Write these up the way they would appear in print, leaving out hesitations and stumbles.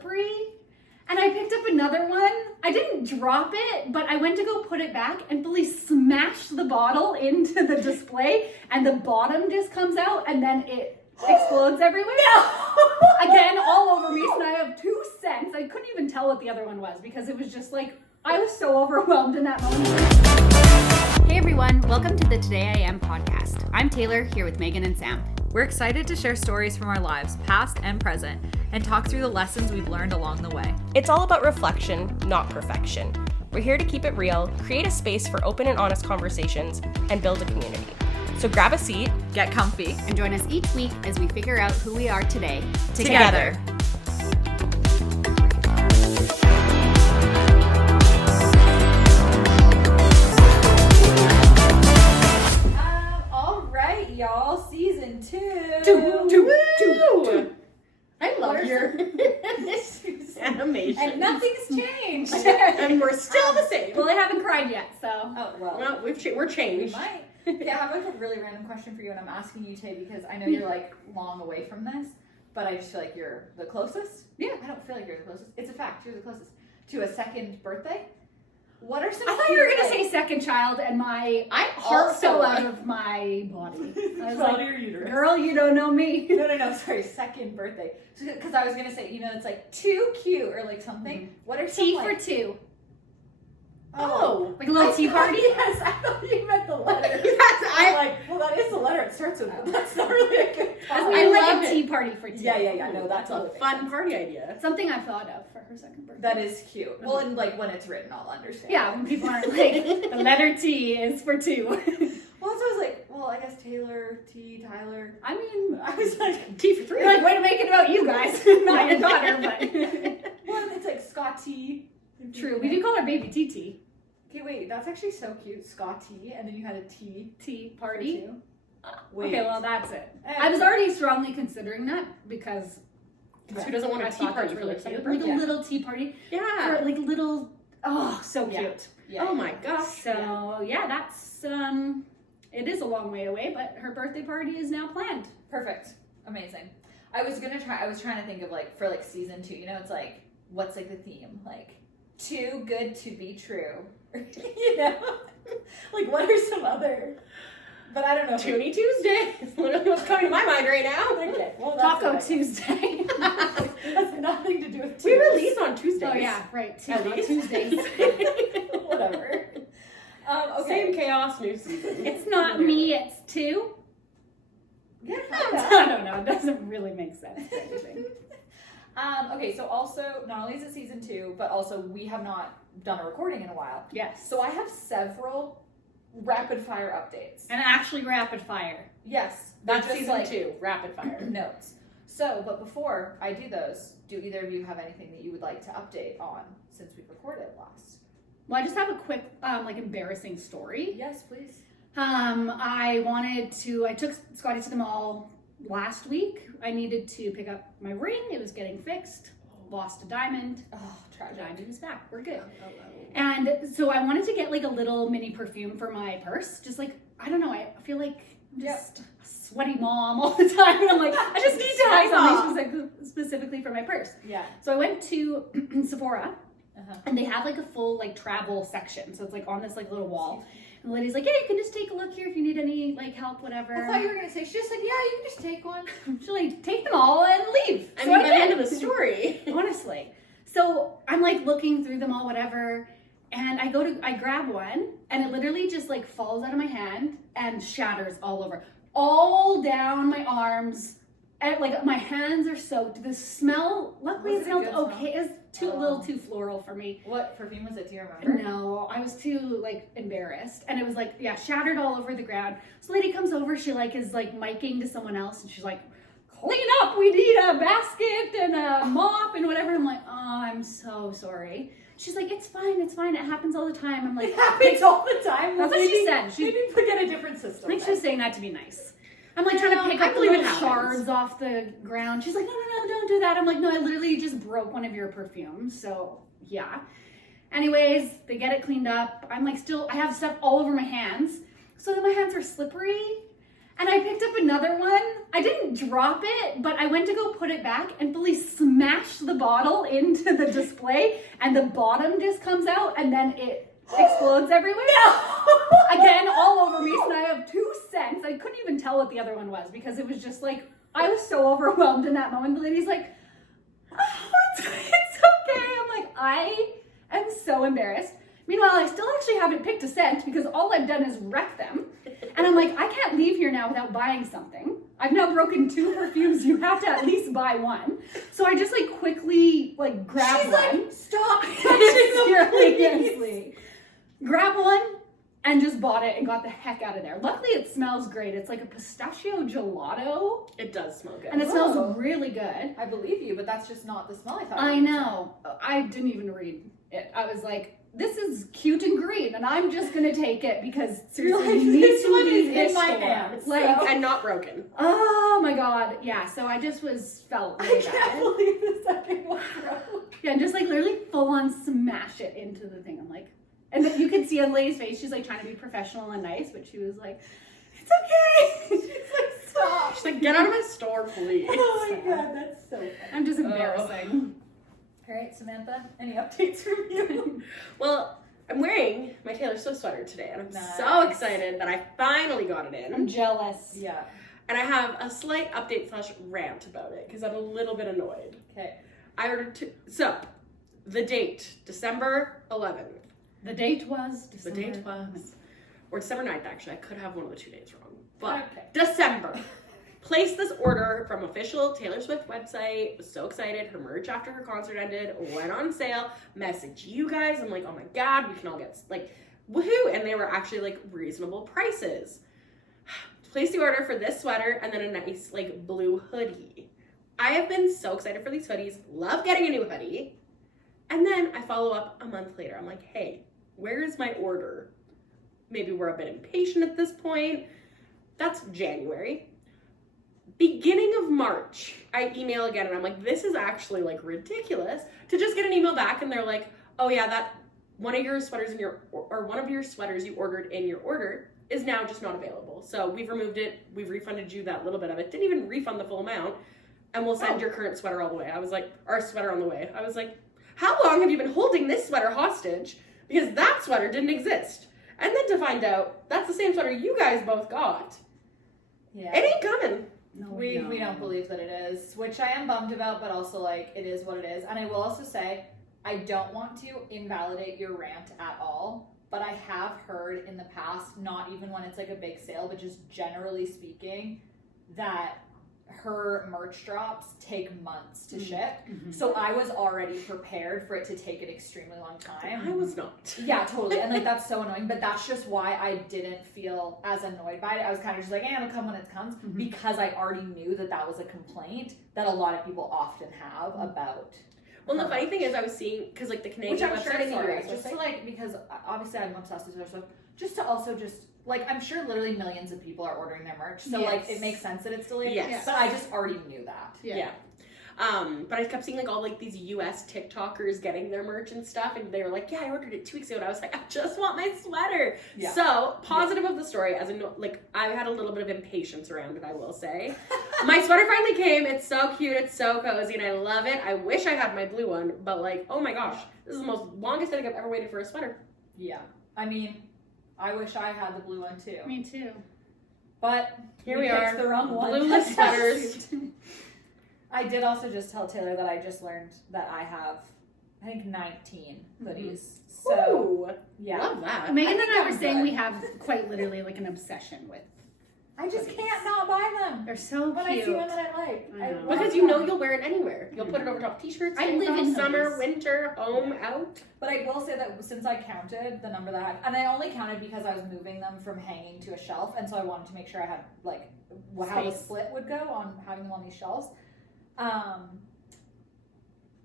slippery. And I picked up another one. I didn't drop it, but I went to go put it back and fully smashed the bottle into the display, and the bottom just comes out, and then it explodes everywhere. No! Again, all over me, so now I have 2 cents. I couldn't even tell what the other one was because it was just like, I was so overwhelmed in that moment. Hey everyone, welcome to the Today I Am podcast. I'm Taylor, here with Megan and Sam. We're excited to share stories from our lives, past and present, and talk through the lessons we've learned along the way. It's all about reflection, not perfection. We're here to keep it real, create a space for open and honest conversations, and build a community. So grab a seat, Get comfy, And join us each week as we figure out who we are today together. All right, y'all. Season 2. I love your Animation. And nothing's changed. And we're still the same. Well, I haven't cried yet, so. Oh, well. Well, we're We changed. might. Okay, I have like a really random question for you, and I'm asking you, Tay, because I know you're like long away from this, but I just feel like you're the closest. Yeah. I don't feel like you're the closest. It's a fact. You're the closest to a second birthday. What are some? I thought you were going to say second child, and my heart also- fell out of my body. I was like, your uterus. girl, you don't know me. No. Sorry, second birthday. Because I was gonna say, it's like too cute or like something. Mm-hmm. What are some T like, for 2. Oh, Like a little tea party? Yes, I thought you meant the letter. I'm like, well, that is the letter it starts with, but that's not really a good I love like a it. tea party for 2. Yeah. No, That's a fun party idea. Something I've thought of for her second birthday. That is cute. Well, and like when it's written, I'll understand. Yeah, when people aren't like, the letter T is for 2. Well, so I was like, well, I guess Taylor, T, Tyler. I mean, I was like, T for 3. you're like, way to make it about you guys, not your daughter, but. well, it's like Scott T. True, we do call her baby TT. Okay, wait, that's actually so cute. Scott T, and then you had a T. Tea for party. two. Wait. Okay, well, that's it. I was already strongly considering that because Who doesn't want I a tea thought party that's for really their second cute. Like birthday? a little tea party. Yeah. For like little, so Yeah. cute. Yeah. Oh my gosh. So yeah, that's it is a long way away, but her birthday party is now planned. Perfect. Amazing. I was trying to think of like for like season 2, it's like what's like the theme? Like too good to be true. Like what are some other, but I don't know. Toonie Tuesday is literally what's coming to my mind right now. Okay, well, Taco that's Tuesday. Has nothing to do with We Tuesdays. release on Tuesdays. Oh yeah, right. At least. Tuesdays. Whatever. Okay. Same chaos, new season. It's not me, it's 2. Yeah. I don't know. It doesn't really make sense or anything. Okay, so also not only is it season 2, but also we have not done a recording in a while. Yes. So I have several rapid fire updates. And actually rapid fire. Yes, That's they're just season like 2, rapid fire. notes. So, but before I do those, do either of you have anything that you would like to update on since we recorded last? Well, I just have a quick, embarrassing story. Yes, please. I took Scotty to the mall last week. I needed to pick up my ring. It was getting fixed. Lost a diamond. Oh, The tragic. diamond is back. We're good. And so I wanted to get like a little mini perfume for my purse. Just like, I don't know, I feel like I'm just a sweaty mom all the time. And I'm like, I just need to buy something specifically for my purse. Yeah. So I went to Sephora. Uh-huh. And they have like a full like travel section. So it's like on this like little wall. And the lady's like, yeah, you can just take a look here if you need any like help, whatever. I thought you were going to say, she just said, yeah, you can just take one. She's like, take them all and leave. I So mean, by the did. end of the story. Honestly. So I'm like looking through them all, whatever. And I grab one and it literally just like falls out of my hand and shatters all over. All down my arms. And like my hands are soaked. The smell, luckily Was it it a smelled good smell? okay. It was a little too floral for me. What perfume was it? Do you remember? No, I was too like embarrassed, and it was like shattered all over the ground. So lady comes over, she like is like miking to someone else, and she's like, "Clean up! We need a basket and a mop and whatever." I'm like, "Oh, I'm so sorry." She's like, it's fine. It happens all the time." I'm like, It happens all the time. That's what she said. Maybe we get a different system. I think she was saying that to be nice. I'm like trying to pick I up believe it little happens. shards off the ground. She's like, no, don't do that. I'm like, no, I literally just broke one of your perfumes. So yeah. Anyways, they get it cleaned up. I'm like I have stuff all over my hands. So then my hands are slippery. And I picked up another one. I didn't drop it, but I went to go put it back and fully smashed the bottle into the display, and the bottom just comes out, and then it explodes everywhere. Again, all over me. So now I have 2 cents. I couldn't even tell what the other one was because it was just like, I was so overwhelmed in that moment. The lady's like, oh, it's okay. I'm like, I am so embarrassed. Meanwhile, I still actually haven't picked a cent because all I've done is wreck them. And I'm like, I can't leave here now without buying something. I've now broken 2 perfumes. You have to at least buy one. So I just like quickly like grab She's one. like, stop touching them, please. Seriously. Grab one and just bought it and got the heck out of there. Luckily, it smells great. It's like a pistachio gelato. It does smell good. And it Whoa. smells really good. I believe you, but that's just not the smell I thought. I know. I didn't even read it. I was like, this is cute and green, and I'm just gonna take it because seriously, like, you need this to one leave is this in my store. hands, Like, so- And not broken. oh my god, yeah. So I just felt really I can't bad. believe the second one broke. Yeah, and just like literally full on smash it into the thing. I'm like, and then you could see on Lady's face, she's like trying to be professional and nice, but she was like, it's okay. She's like, stop. She's like, get out of my store, please. Oh my god, that's so funny. I'm just embarrassing. All right, Samantha, any updates from you? Well, I'm wearing my Taylor Swift sweater today, and I'm so Nice. excited that I finally got it I'm in. jealous. Yeah. And I have a slight update / rant about it, because I'm a little bit annoyed. Okay. I ordered 2, so, the date, December 11th. The date was The December. date was, or December 9th, actually. I could have one of the 2 days wrong. But Okay. December. Placed this order from official Taylor Swift website. Was so excited. Her merch after her concert ended went on sale. Messaged you guys. I'm like, oh my god, we can all get like woohoo! And they were actually like reasonable prices. Placed the order for this sweater and then a nice like blue hoodie. I have been so excited for these hoodies. Love getting a new hoodie. And then I follow up a month later. I'm like, hey, where is my order? Maybe we're a bit impatient at this point. That's January. Beginning of March, I email again and I'm like, this is actually like ridiculous to just get an email back and they're like, oh yeah, that one of your sweaters in your, or one of your sweaters you ordered in your order is now just not available. So we've removed it. We've refunded you that little bit of it. Didn't even refund the full amount. And we'll send your current sweater all the way. I was like, our sweater on the way. I was like, how long have you been holding this sweater hostage? Because that sweater didn't exist. And then to find out, that's the same sweater you guys both got. Yeah. It ain't coming. No, We don't believe that it is, which I am bummed about, but also like it is what it is. And I will also say, I don't want to invalidate your rant at all, but I have heard in the past, not even when it's like a big sale, but just generally speaking, that her merch drops take months to ship. Mm-hmm. So I was already prepared for it to take an extremely long time. I was not. Yeah, totally. And like that's so annoying, but that's just why I didn't feel as annoyed by it. I was kind of just like, it'll come when it comes, because I already knew that that was a complaint that a lot of people often have about. Well, the her funny thing is, merch. I was seeing, because like the Which Canadian I'm sure website is and the alright, US just to website. like, because obviously I'm obsessed with her stuff, just to also just, like, I'm sure literally millions of people are ordering their merch, so like, Yes. it makes sense that it's delayed, Yes. but I just already knew that. Yeah. But I kept seeing like all like these US TikTokers getting their merch and stuff, and they were like, yeah, I ordered it 2 weeks ago, and I was like, I just want my sweater. Yeah. So positive of the story, as in like I had a little bit of impatience around it, I will say. My sweater finally came. It's so cute, it's so cozy, and I love it. I wish I had my blue one, but like, oh my gosh, this is the most longest I think I've ever waited for a sweater. Yeah. I mean, I wish I had the blue one too. Me too. But Here we picked are, the wrong one. blueless sweaters. I did also just tell Taylor that I just learned that I have, I think, 19 hoodies. So, Ooh, yeah. love that. Megan I and think I I'm were saying good. we have quite literally like an obsession with. I just can't not buy them. They're so When cute. I see one that I like. I know. love Because you know them. you'll wear it anywhere. You'll put it over top of t-shirts. I live in summer, hoodies. winter, home, out. But I will say that since I counted the number that I had, and I only counted because I was moving them from hanging to a shelf, and so I wanted to make sure I had, like, how the Space. split would go on having them on these shelves.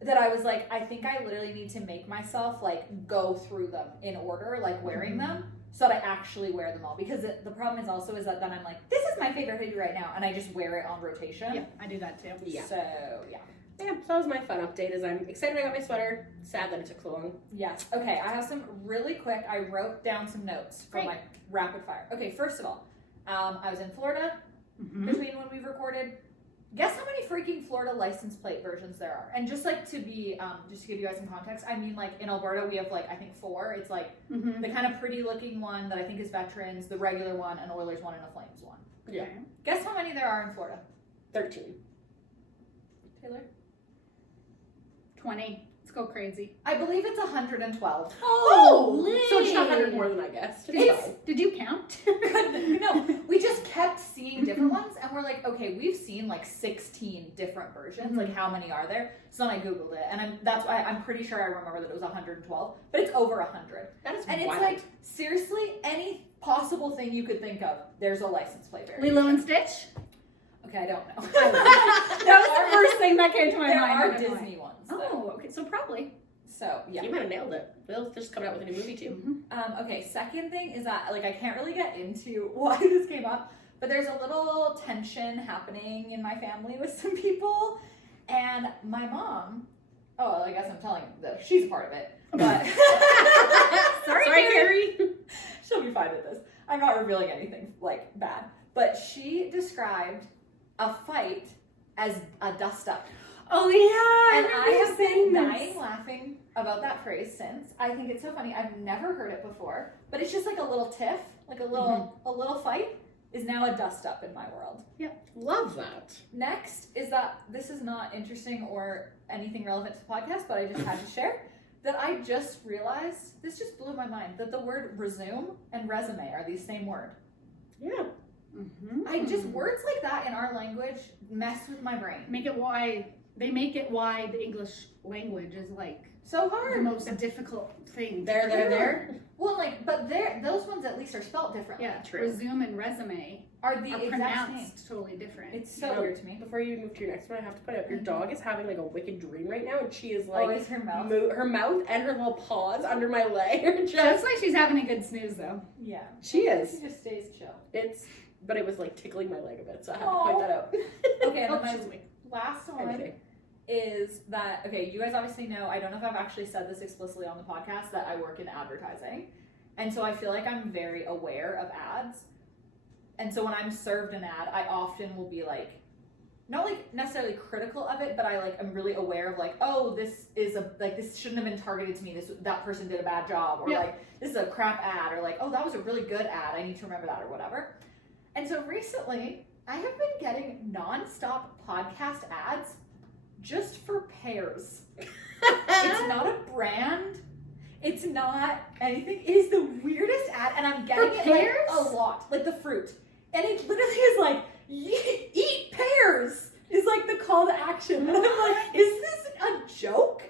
That I was like, I think I literally need to make myself, like, go through them in order, like, wearing them, so that I actually wear them all. Because the problem is also is that then I'm like, this is my favorite hoodie right now, and I just wear it on rotation. Yeah, I do that too. Yeah. So, yeah. Yeah, so that was my fun update. Is I'm excited I got my sweater. Sad that it took so long. Yes. Okay, I have some really quick, I wrote down some notes for Great. my rapid fire. Okay, first of all, I was in Florida between when we've recorded. Guess how many freaking Florida license plate versions there are? And just like to be, just to give you guys some context, I mean, like in Alberta we have like I think 4. It's like the kind of pretty looking one that I think is Veterans, the regular one, an Oilers one, and a Flames one. Yeah. Guess how many there are in Florida? 13. Taylor? 20. Let's go crazy. I believe it's 112. Oh, So it's not 100 more than I guessed. Did you count? No, we just kept seeing different ones, and we're like, okay, we've seen like 16 different versions. Like, how many are there? So then I googled it, and that's why I'm pretty sure I remember that it was 112, but it's over 100. That is And wild. it's like seriously any possible thing you could think of. There's a license plate variation. Lilo and Stitch? Okay, I don't know. That was the first thing that came to my there mind. are Disney ones. Though. Oh, okay, so probably. So yeah. You might have nailed it. Will's just coming out with a new movie too. Okay, second thing is that like I can't really get into why this came up, but there's a little tension happening in my family with some people, and my mom. Oh, I guess I'm telling that she's a part of it, but Sorry, Carrie. she'll be fine with this. I'm not revealing anything like bad, but she described a fight as a dust up. Oh yeah, And remember I you have saying been this. dying laughing about that phrase since. I think it's so funny. I've never heard it before, but it's just like a little tiff, like a little fight is now a dust up in my world. Love that. Next is that this is not interesting or anything relevant to the podcast, but I just had to share that I just realized, this just blew my mind, that the word resume and resume are the same word. Yeah. I just, words like that in our language mess with my brain. Make it why they make it why the English language is like So the hard. most difficult thing. There. Well, like, but those ones at least are spelled differently. Yeah, True. resume and resume Are the are exact same. pronounced totally different. It's so weird to me. Before you move to your next one, I have to point out your dog is having like a wicked dream right now, and she is like Always her mouth. her mouth and her little paws under my leg are Just just. like she's having a good snooze though. Yeah. She is. She just stays chill. But it was like tickling my leg a bit, so I had to point that out. Okay, and Oh, then my she's weak. last I'm one kidding. is that, okay, you guys obviously know, I don't know if I've actually said this explicitly on the podcast, that I work in advertising. And so I feel like I'm very aware of ads. And so when I'm served an ad, I often will be like, not like necessarily critical of it, but I like am really aware of like, oh, this is this shouldn't have been targeted to me. That person did a bad job, or like this is a crap ad, or like, oh, that was a really good ad. I need to remember that, or whatever. And so recently, I have been getting nonstop podcast ads just for pears. It's not a brand. It's not anything. It is the weirdest ad, and I'm getting it like, a lot, like the fruit. And it literally is like, eat pears is like the call to action. And I'm like, is this a joke?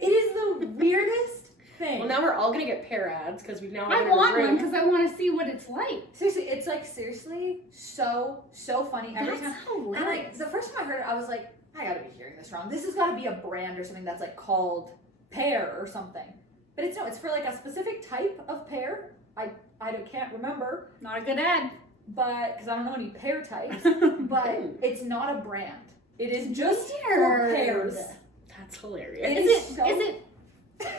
It is the weirdest thing. Well, now we're all gonna get pear ads because we've now. I want one because I want to see what it's like. Seriously, it's like so funny every That's time. hilarious. And like the first time I heard it, I was like, I gotta be hearing this wrong. This has got to be a brand or something that's like called pear or something. But it's for like a specific type of pear. I can't remember, Not a good ad. but because I don't know any pear types. But it's not a brand. It is just for Weird. pears. That's hilarious. Is it Isn't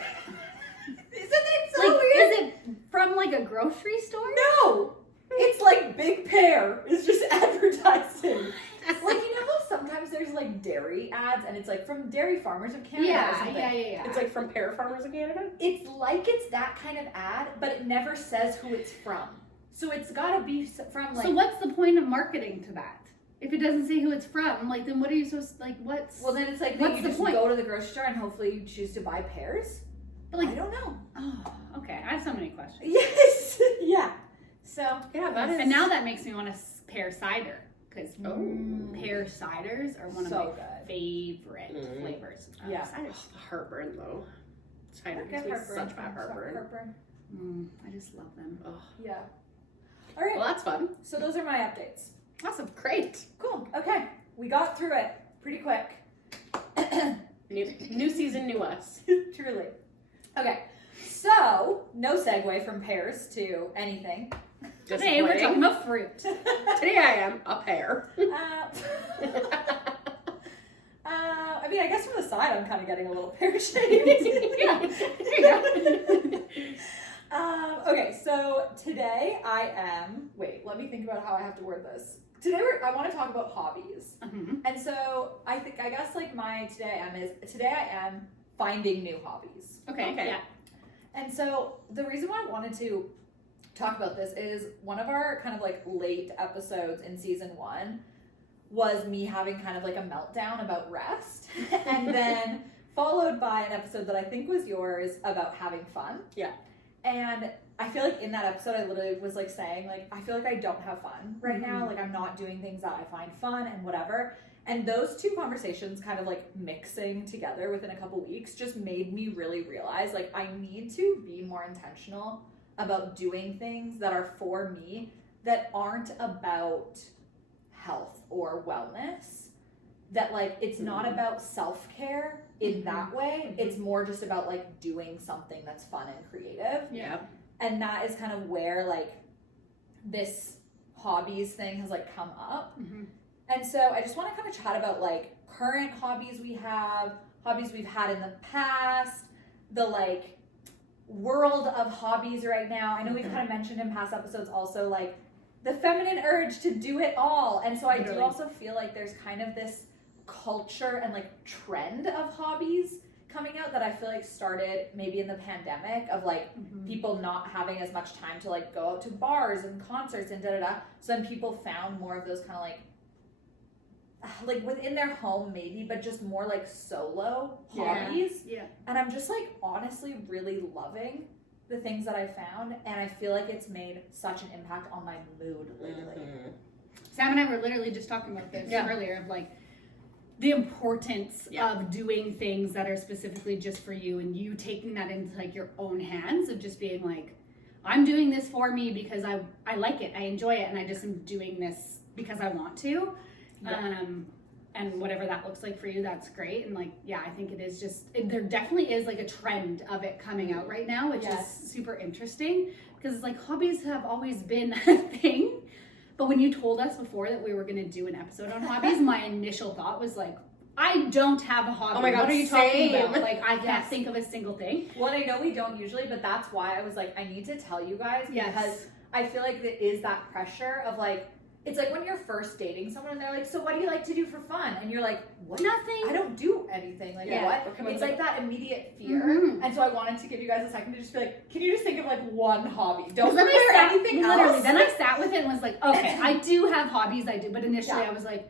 it so like weird? is it from like a grocery store? No, it's like Big Pear is just advertising. Like, you know how sometimes there's like dairy ads and it's like from Dairy Farmers of Canada or Yeah, something? yeah. It's like from Pear Farmers of Canada. It's like it's that kind of ad, but it never says who it's from. So it's gotta be from like. So what's the point of marketing to that? If it doesn't say who it's from, like then what are you supposed like what's Well, then it's like what's you the just point? go to the grocery store and hopefully you choose to buy pears. But like I don't know. oh, okay. I have so many questions. Yes. Yeah. So Yeah, that is. And now that makes me want to pear cider because Oh. pear ciders are one of So my good. favorite Mm. flavors. Of Yeah. ciders. Oh, the heartburn though. Cider Get gives me heartburn. such bad heartburn. I just love them. Oh. Yeah. All right. Well, that's fun. So those are my updates. Awesome. Great. Cool. Okay. We got through it pretty quick. New season, new us. Truly. Okay. So, no segue from pears to anything. Today we're talking about fruit. Today I am a pear. I mean, I guess from the side I'm kind of getting a little pear-shaped. Yeah. There you go. Okay, so today let me think about how I have to word this. Today I want to talk about hobbies. Mm-hmm. And so I guess like my today I am finding new hobbies. Okay. Yeah. And so the reason why I wanted to talk about this is one of our kind of like late episodes in season 1 was me having kind of like a meltdown about rest, and then followed by an episode that I think was yours about having fun. Yeah. And I feel like in that episode I literally was like saying like I feel like I don't have fun right now, like I'm not doing things that I find fun and whatever. And those two conversations kind of like mixing together within a couple weeks just made me really realize like I need to be more intentional about doing things that are for me that aren't about health or wellness. That like it's not about self-care in that way. It's more just about like doing something that's fun and creative. Yeah. And that is kind of where like this hobbies thing has like come up. Mm-hmm. And so I just want to kind of chat about like current hobbies we have, hobbies we've had in the past, the like world of hobbies right now. I know we've kind of mentioned in past episodes also like the feminine urge to do it all. And so I do also feel like there's kind of this culture and like trend of hobbies coming out that I feel like started maybe in the pandemic of like people not having as much time to like go out to bars and concerts and da-da-da. So then people found more of those kind of like within their home maybe, but just more like solo hobbies. Yeah. And I'm just like honestly really loving the things that I found, and I feel like it's made such an impact on my mood lately. Sam and I were literally just talking about this earlier of like the importance of doing things that are specifically just for you, and you taking that into like your own hands of just being like, I'm doing this for me because I like it, I enjoy it, and I just am doing this because I want to. And whatever that looks like for you, that's great. And like, yeah, I think it is there definitely is like a trend of it coming out right now, which is super interesting because like hobbies have always been a thing. But when you told us before that we were going to do an episode on hobbies, my initial thought was like, I don't have a hobby. Oh my God, what are you talking same. about? Like, I can't think of a single thing. Well, I know we don't usually, but that's why I was like, I need to tell you guys because I feel like there is that pressure of like, it's like when you're first dating someone and they're like, so what do you like to do for fun? And you're like, what? Nothing. I don't do anything. Like, what? It's like that immediate fear. Mm-hmm. And so I wanted to give you guys a second to just be like, can you just think of like one hobby? Don't then compare anything else. Then I sat with it and was like, okay, I do have hobbies, I do. But initially I was like,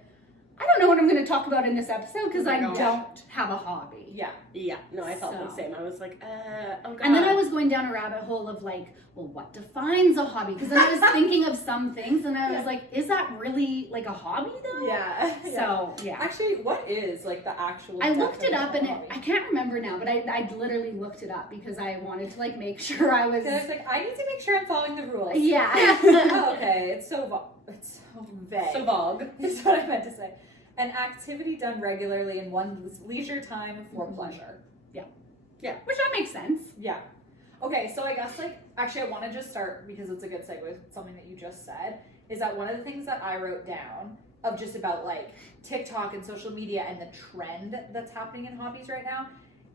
I don't know what I'm going to talk about in this episode because I don't have a hobby. Yeah. No, I felt the same. I was like, oh God. And then I was going down a rabbit hole of like, well, what defines a hobby? Because I was thinking of some things and I was like, is that really like a hobby though? Yeah. So, yeah. Actually, what is like the actual I looked it up and hobby? I can't remember now, but I literally looked it up because I wanted to like make sure I was... So I was like, I need to make sure I'm following the rules. Yeah. Oh, okay. It's so vague. So vague. Is what I meant to say. An activity done regularly in one's leisure time for pleasure. Yeah. Which that makes sense. Yeah. Okay, so I guess like, actually I want to just start because it's a good segue with something that you just said, is that one of the things that I wrote down of just about like TikTok and social media and the trend that's happening in hobbies right now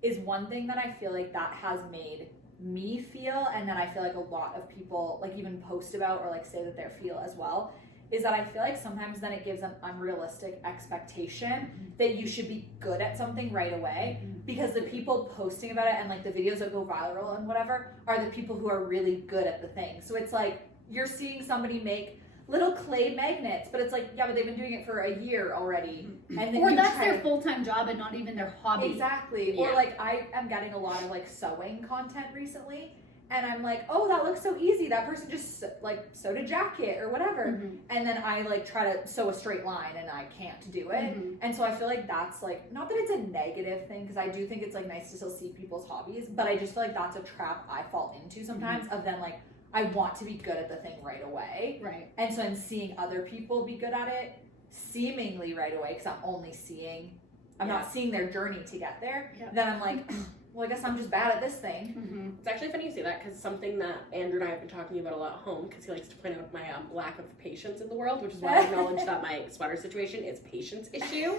is one thing that I feel like that has made me feel, and that I feel like a lot of people like even post about or like say that they feel as well, is that I feel like sometimes then it gives an unrealistic expectation that you should be good at something right away, because the people posting about it and like the videos that go viral and whatever are the people who are really good at the thing. So it's like you're seeing somebody make little clay magnets, but it's like, yeah, but they've been doing it for a year already. And then Or that's their full-time job and not even their hobby. Exactly. Yeah. Or like I am getting a lot of like sewing content recently. And I'm like, oh, that looks so easy. That person just like sewed a jacket or whatever. And then I like try to sew a straight line and I can't do it. And so I feel like that's like, not that it's a negative thing, because I do think it's like nice to still see people's hobbies, but I just feel like that's a trap I fall into sometimes of then like, I want to be good at the thing right away. Right. And so I'm seeing other people be good at it seemingly right away, because I'm not seeing their journey to get there. Then I'm like, well, I guess I'm just bad at this thing. It's actually funny you say that, because something that Andrew and I have been talking about a lot at home, because he likes to point out my lack of patience in the world, which is why I acknowledge that my sweater situation is a patience issue.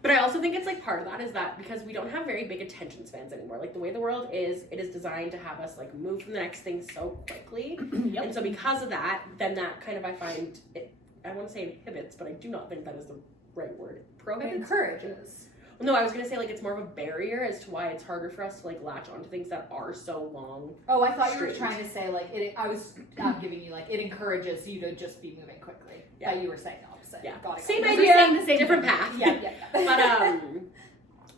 But I also think it's like part of that is that because we don't have very big attention spans anymore. Like the way the world is, it is designed to have us like move from the next thing so quickly. Yep. And so because of that, then that kind of I find it, I want to say inhibits, but I do not think that is the right word. It Prohibits? encourages. No, I was gonna say like it's more of a barrier as to why it's harder for us to like latch onto things that are so long. Oh, I thought you were Straight. trying to say like it. I was giving you like it encourages you to just be moving quickly. Yeah. That you were saying the opposite. Yeah. Got it. Same Got it. idea, saying the same different thing. path. Yeah.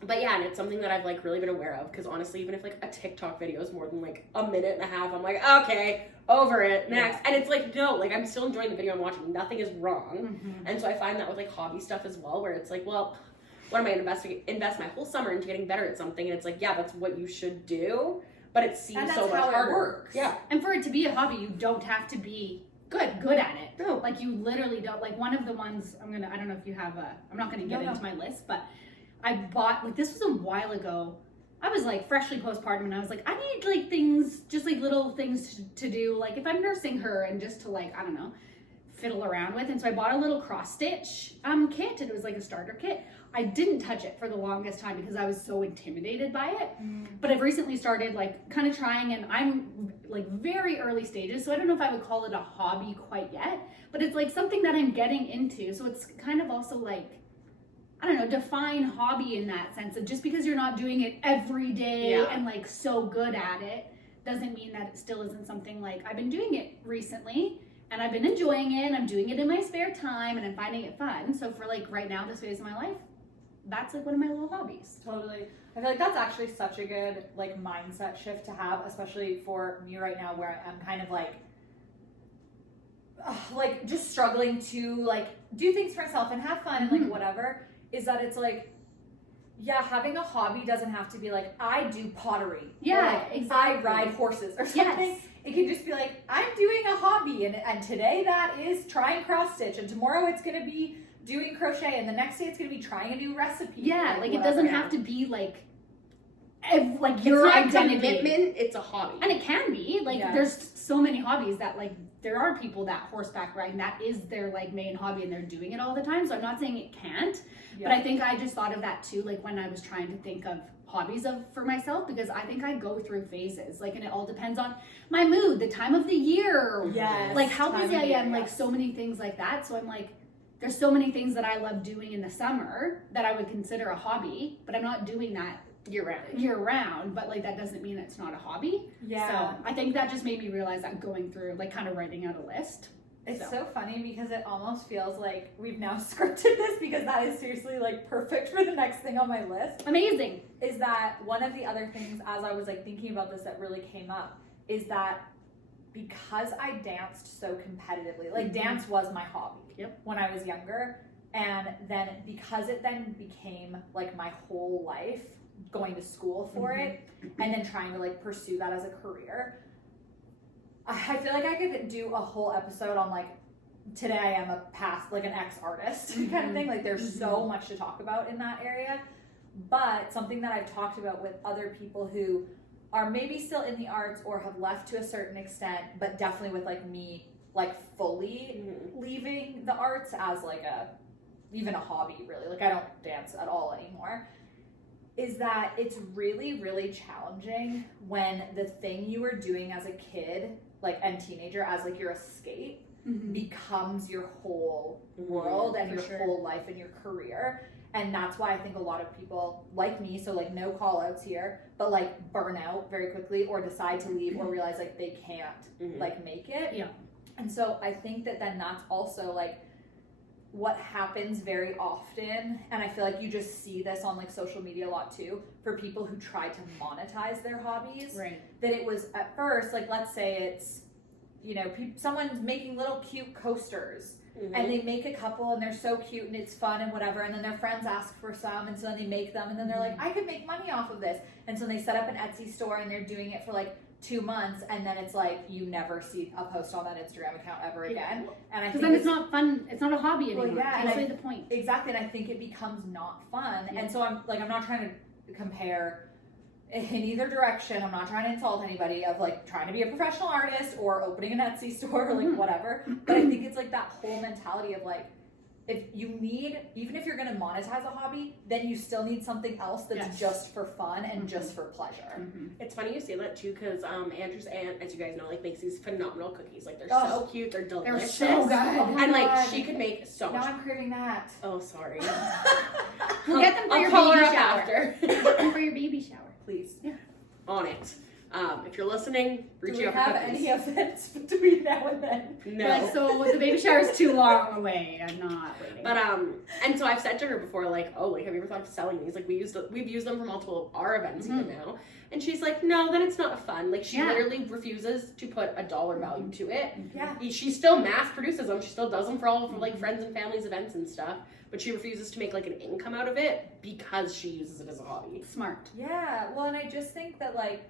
But yeah, and it's something that I've like really been aware of because honestly, even if like a TikTok video is more than like a minute and a half, I'm like, okay, over it, next. And it's like, no, like I'm still enjoying the video I'm watching. Nothing is wrong. And so I find that with like hobby stuff as well, where it's like, well, what am I gonna invest my whole summer into getting better at something? And it's like, yeah, that's what you should do, but it seems And that's so much how it harder. works. Yeah. And for it to be a hobby, you don't have to be good at it. No. Like you literally don't. Like one of the ones I don't know if you have I'm not gonna get into my list, but I bought, like this was a while ago. I was like freshly postpartum and I was like, I need like things, just like little things to do. Like if I'm nursing her and just to like, I don't know, fiddle around with. And so I bought a little cross stitch kit and it was like a starter kit. I didn't touch it for the longest time because I was so intimidated by it. But I've recently started like kind of trying, and I'm like very early stages. So I don't know if I would call it a hobby quite yet, but it's like something that I'm getting into. So it's kind of also like, I don't know, define hobby in that sense of just because you're not doing it every day and like so good at it doesn't mean that it still isn't something like I've been doing it recently and I've been enjoying it and I'm doing it in my spare time and I'm finding it fun. So for like right now, this phase of my life, that's like one of my little hobbies. Totally. I feel like that's actually such a good like mindset shift to have, especially for me right now where I'm kind of like just struggling to like do things for myself and have fun and like whatever, is that it's like, yeah, having a hobby doesn't have to be like, I do pottery. Yeah, or, like, exactly. I ride horses or something. Yes. It can just be like, I'm doing a hobby and today that is trying cross stitch and tomorrow it's going to be doing crochet and the next day it's going to be trying a new recipe. Yeah, like it whatever. doesn't have to be like It's your not identity. commitment, it's a hobby. And it can be like Yes. there's so many hobbies that like there are people that horseback riding that is their like main hobby and they're doing it all the time. So I'm not saying it can't, but I think I just thought of that too, like when I was trying to think of hobbies for myself, because I think I go through phases, like, and it all depends on my mood, the time of the year, Yes, like how time busy of I year, am, like yes. so many things like that. So I'm like, there's so many things that I love doing in the summer that I would consider a hobby, but I'm not doing that year round, but like that doesn't mean it's not a hobby. Yeah. So I think that just made me realize that going through, like kind of writing out a list. It's so funny because it almost feels like we've now scripted this, because that is seriously like perfect for the next thing on my list. Amazing. Is that one of the other things as I was like thinking about this that really came up is that because I danced so competitively, like dance was my hobby when I was younger, and then because it then became like my whole life, going to school for it and then trying to like pursue that as a career, I feel like I could do a whole episode on like today I am a past like an ex-artist kind of thing. Like there's so much to talk about in that area, but something that I've talked about with other people who are maybe still in the arts or have left to a certain extent, but definitely with like me like fully leaving the arts as like even a hobby really, like I don't dance at all anymore, is that it's really, really challenging when the thing you were doing as a kid, like and teenager, as like your escape becomes your whole world and your whole life and your career. And that's why I think a lot of people like me, so like no call outs here, but like burn out very quickly or decide to leave or realize like they can't like make it. Yeah. And so I think that then that's also like what happens very often, and I feel like you just see this on like social media a lot too, for people who try to monetize their hobbies. Right. That it was at first, like let's say it's, you know, someone's making little cute coasters and they make a couple and they're so cute and it's fun and whatever, and then their friends ask for some and so then they make them and then they're like, I could make money off of this, and so they set up an Etsy store and they're doing it for like 2 months, and then it's like you never see a post on that Instagram account ever again. And I Because think then it's not fun. It's not a hobby anymore. Well, yeah, That's and the point. Exactly, and I think it becomes not fun. And so I'm not trying to compare in either direction. I'm not trying to insult anybody of like trying to be a professional artist or opening an Etsy store or like whatever. But I think it's like that whole mentality of like, even if you're going to monetize a hobby, then you still need something else that's just for fun and just for pleasure. It's funny you say that too, because Andrew's aunt, as you guys know, like makes these phenomenal cookies. Like they're so cute, they're delicious. They're so good. And like she could make so Now much. I'm craving that. Oh, sorry. We'll get them for I'll your call her baby up shower. after. Get them for your baby shower. Please. Yeah. On it. If you're listening, reach Do we out have for cookies. any events between now and then? No. Like, so the baby shower is too long away. I'm not waiting. But and so I've said to her before, like, oh, like, have you ever thought of selling these? Like, we've used them for multiple of our events even now. And she's like, no, then it's not fun. Like, she literally refuses to put a dollar value to it. Yeah. She still mass produces them. She still does them for all of her, like, friends and families events and stuff. But she refuses to make, like, an income out of it because she uses it as a hobby. Smart. Yeah. Well, and I just think that, like,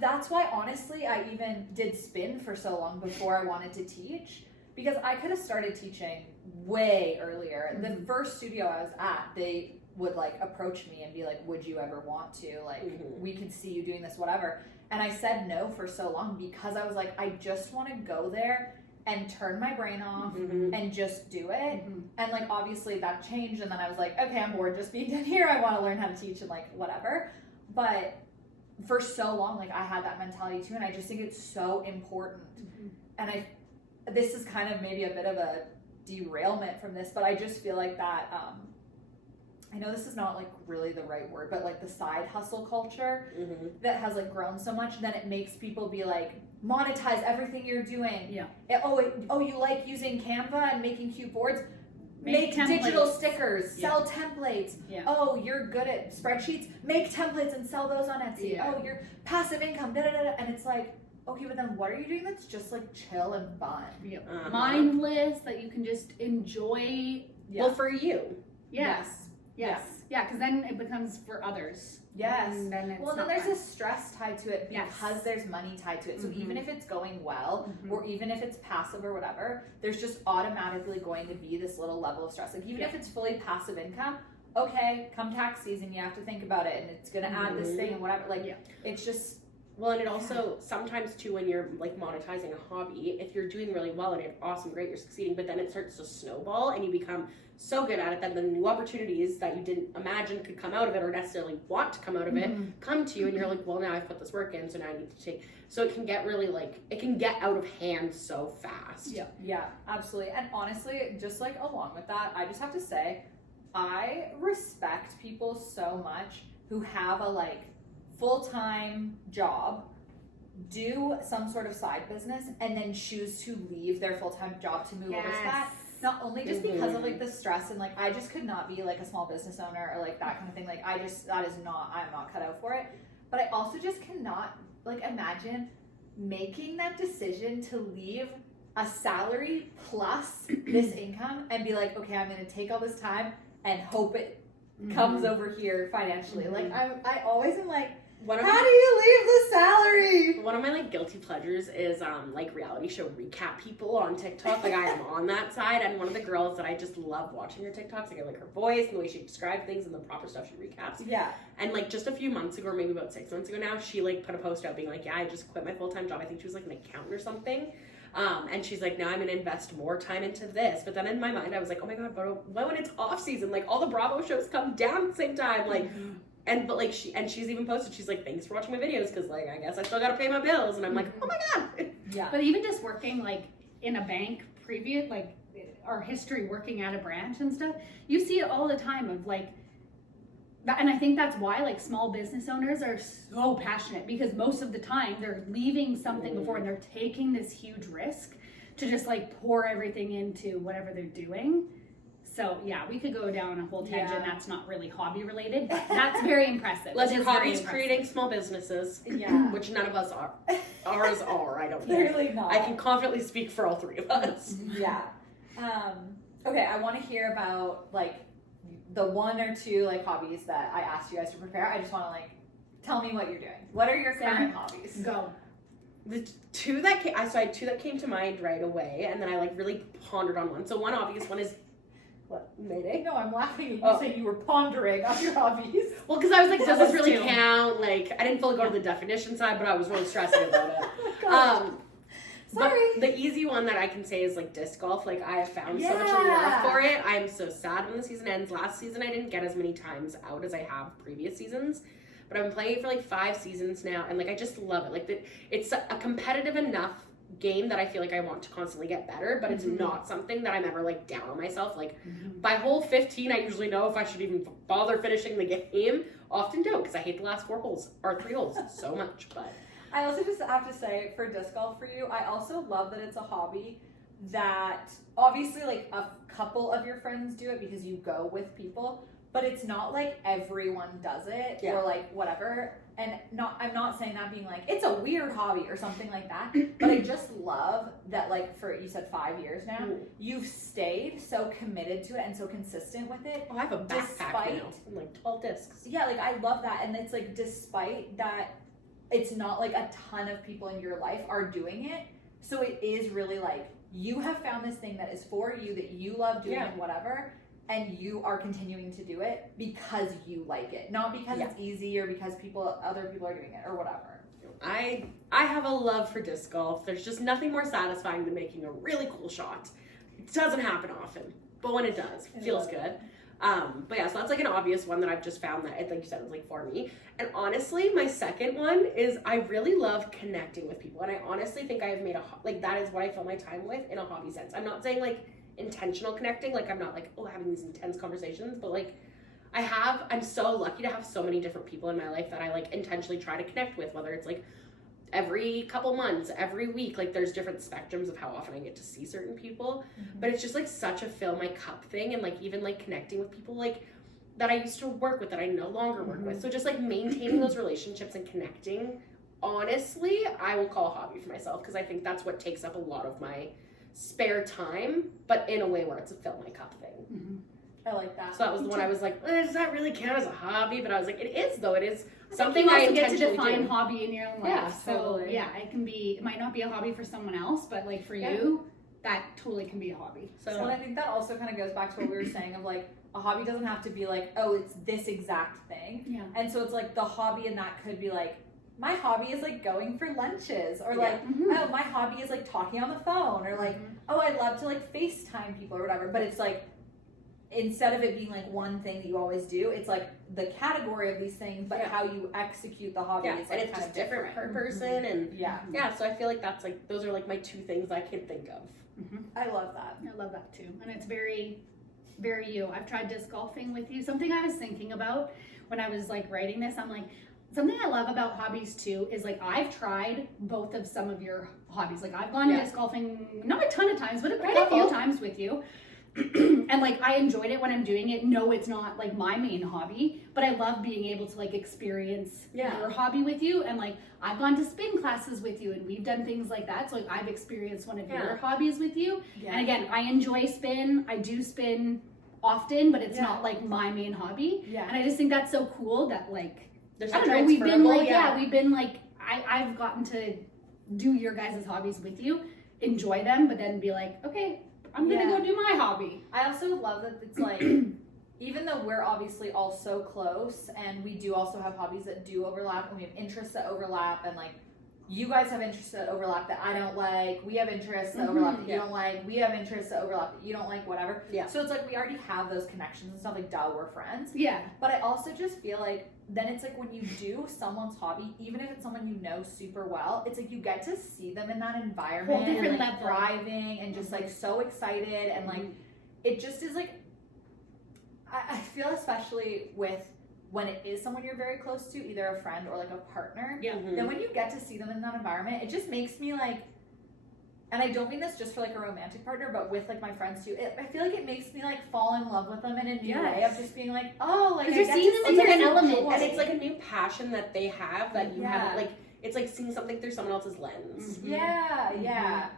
that's why, honestly, I even did spin for so long before I wanted to teach. Because I could have started teaching way earlier. The first studio I was at, they would, like, approach me and be like, would you ever want to? Like, we could see you doing this, whatever. And I said no for so long because I was like, I just want to go there and turn my brain off and just do it. And, like, obviously that changed. And then I was like, okay, I'm bored just being done here. I want to learn how to teach and, like, whatever. But for so long, like, I had that mentality too. And I just think it's so important. And this is kind of maybe a bit of a derailment from this, but I just feel like that, I know this is not, like, really the right word, but, like, the side hustle culture that has, like, grown so much, then it makes people be like, monetize everything you're doing. Yeah. You like using Canva and making cute boards? Make templates. digital stickers, sell templates. Yeah. Oh, you're good at spreadsheets? Make templates and sell those on Etsy. Yeah. Oh, you're passive income, da-da-da-da. And it's like, okay, but then what are you doing that's just, like, chill and fun? Mindless, that you can just enjoy. Well, for you. Yes. Yeah, because then it becomes for others. Yes. And then it's Well, then not there's fun. a stress tied to it because there's money tied to it. So even if it's going well, or even if it's passive or whatever, there's just automatically going to be this little level of stress. Like, even if it's fully passive income, okay, come tax season, you have to think about it, and it's going to add this thing and whatever. Like, it's just... Well, and it also, sometimes too, when you're, like, monetizing a hobby, if you're doing really well and it's awesome, great, you're succeeding, but then it starts to snowball and you become so good at it that the new opportunities that you didn't imagine could come out of it or necessarily want to come out of it come to you, and you're like, well, now I've put this work in, so now I need to take... So it can get really, like, it can get out of hand so fast. Yeah, absolutely. And honestly, just, like, along with that, I just have to say, I respect people so much who have a, like, full-time job, do some sort of side business, and then choose to leave their full-time job to move over to that. Not only just because of, like, the stress and, like, I just could not be, like, a small business owner or, like, that kind of thing. Like, I'm not cut out for it. But I also just cannot, like, imagine making that decision to leave a salary plus this income and be like, okay, I'm going to take all this time and hope it comes over here financially. Like, I always am like, how do you leave the salary? One of my, like, guilty pleasures is like reality show recap people on TikTok. Like, I am on that side, and one of the girls that I just love watching her TikToks, like, I like her voice and the way she describes things and the proper stuff she recaps. Yeah. And, like, just a few months ago, or maybe about 6 months ago now, she, like, put a post out being like, yeah, I just quit my full-time job. I think she was, like, an accountant or something. And she's like, now I'm going to invest more time into this. But then in my mind, I was like, oh my God, but when it's off season, like, all the Bravo shows come down at the same time. Like, but like, she's even posted, she's like, thanks for watching my videos, because, like, I guess I still got to pay my bills. And I'm like, oh my God. Yeah. But even just working, like, in a bank previous, like, our history working at a branch and stuff, you see it all the time of, like, and I think that's why, like, small business owners are so passionate, because most of the time they're leaving something before and they're taking this huge risk to just, like, pour everything into whatever they're doing. So yeah, we could go down a whole tangent. That's not really hobby related, but that's very impressive. Unless your hobby is creating small businesses, which none of us are. Ours are, I don't think. Clearly not. I can confidently speak for all three of us. Yeah. Okay, I want to hear about, like, the one or two, like, hobbies that I asked you guys to prepare. I just want to, like, tell me what you're doing. What are your current hobbies? Go. The two that came, I had two that came to mind right away, and then I, like, really pondered on one. So one obvious one is, what, Mayday? No, I'm laughing at you saying you were pondering on your hobbies. Well, because I was like, does this really too. count? Like, I didn't fully go to the definition side, but I was really stressing about it. Oh Sorry. But the easy one that I can say is like disc golf. Like I have found so much love for it. I am so sad when the season ends. Last season I didn't get as many times out as I have previous seasons, but I've been playing it for like 5 seasons now, and like I just love it. Like it's a competitive enough game that I feel like I want to constantly get better, but it's not something that I'm ever like down on myself. Like by hole 15, I usually know if I should even bother finishing the game. Often don't, because I hate the last 4 holes or 3 holes so much. But I also just have to say, for disc golf for you, I also love that it's a hobby that obviously like a couple of your friends do it because you go with people, but it's not like everyone does it or like whatever. And I'm not saying that being like it's a weird hobby or something like that, but I just love that, like, for you said 5 years now, you've stayed so committed to it and so consistent with it. I have a backpack now and like 12 discs. Yeah, like I love that. And it's like despite that it's not like a ton of people in your life are doing it, so it is really like you have found this thing that is for you, that you love doing and whatever, and you are continuing to do it because you like it, not because it's easy or because other people are doing it or whatever. I have a love for disc golf. There's just nothing more satisfying than making a really cool shot. It doesn't happen often, but when it does, it feels good. But yeah, so that's like an obvious one that I've just found that, like you said, was like for me. And honestly, my second one is I really love connecting with people, and I honestly think I have made like that is what I fill my time with in a hobby sense. I'm not saying like intentional connecting, like I'm not like having these intense conversations, but like I'm so lucky to have so many different people in my life that I like intentionally try to connect with, whether it's like every couple months, every week, like there's different spectrums of how often I get to see certain people, but it's just like such a fill my cup thing. And like even like connecting with people like that I used to work with that I no longer work with, so just like maintaining those relationships and connecting, honestly I will call a hobby for myself, because I think that's what takes up a lot of my spare time, but in a way where it's a fill my cup thing. I like that. So that was the one I was like, does that really count as a hobby? But I was like, it is though. It is something you also I get to intentionally define do. hobby in your own life. Yeah, so totally. it might not be a hobby for someone else, but like for you, that totally can be a hobby. So and I think that also kind of goes back to what we were saying of like a hobby doesn't have to be like, oh, it's this exact thing. Yeah. And so it's like the hobby, and that could be like, my hobby is like going for lunches, or like, oh, my hobby is like talking on the phone, or like, oh, I love to like FaceTime people or whatever. But it's like, instead of it being like one thing that you always do, it's like the category of these things, but how you execute the hobby is like and it's kind just of different per person. And yeah. So I feel like that's like, those are like my 2 things I can think of. I love that. I love that too. And it's very, very you. I've tried disc golfing with you. Something I was thinking about when I was like writing this, I'm like, something I love about hobbies too is like I've tried both of some of your hobbies. Like I've gone disc golfing not a ton of times, but quite a few times with you. And like I enjoyed it when I'm doing it. No, it's not like my main hobby, but I love being able to like experience your hobby with you. And like I've gone to spin classes with you, and we've done things like that. So like I've experienced one of your hobbies with you. And again, I enjoy spin. I do spin often, but it's not like my main hobby. And I just think that's so cool that like There's I don't know, we've been like we've been like I've gotten to do your guys' hobbies with you, enjoy them, but then be like, okay, I'm gonna go do my hobby. I also love that it's like, even though we're obviously all so close, and we do also have hobbies that do overlap, and we have interests that overlap, and like you guys have interests that overlap that I don't like, we have interests that overlap that you don't like, we have interests that overlap that you don't like, whatever. So it's like we already have those connections and stuff, like duh, we're friends. But I also just feel like then it's like when you do someone's hobby, even if it's someone you know super well, it's like you get to see them in that environment, Whole different and like level. thriving and just like so excited, and like it just is like I feel, especially with when it is someone you're very close to, either a friend or like a partner, then when you get to see them in that environment, it just makes me like, and I don't mean this just for like a romantic partner, but with like my friends too, I feel like it makes me like fall in love with them in a new way of just being like, oh, like you're seeing them in their element, and it's like a new passion that they have that you haven't, like it's like seeing something through someone else's lens. I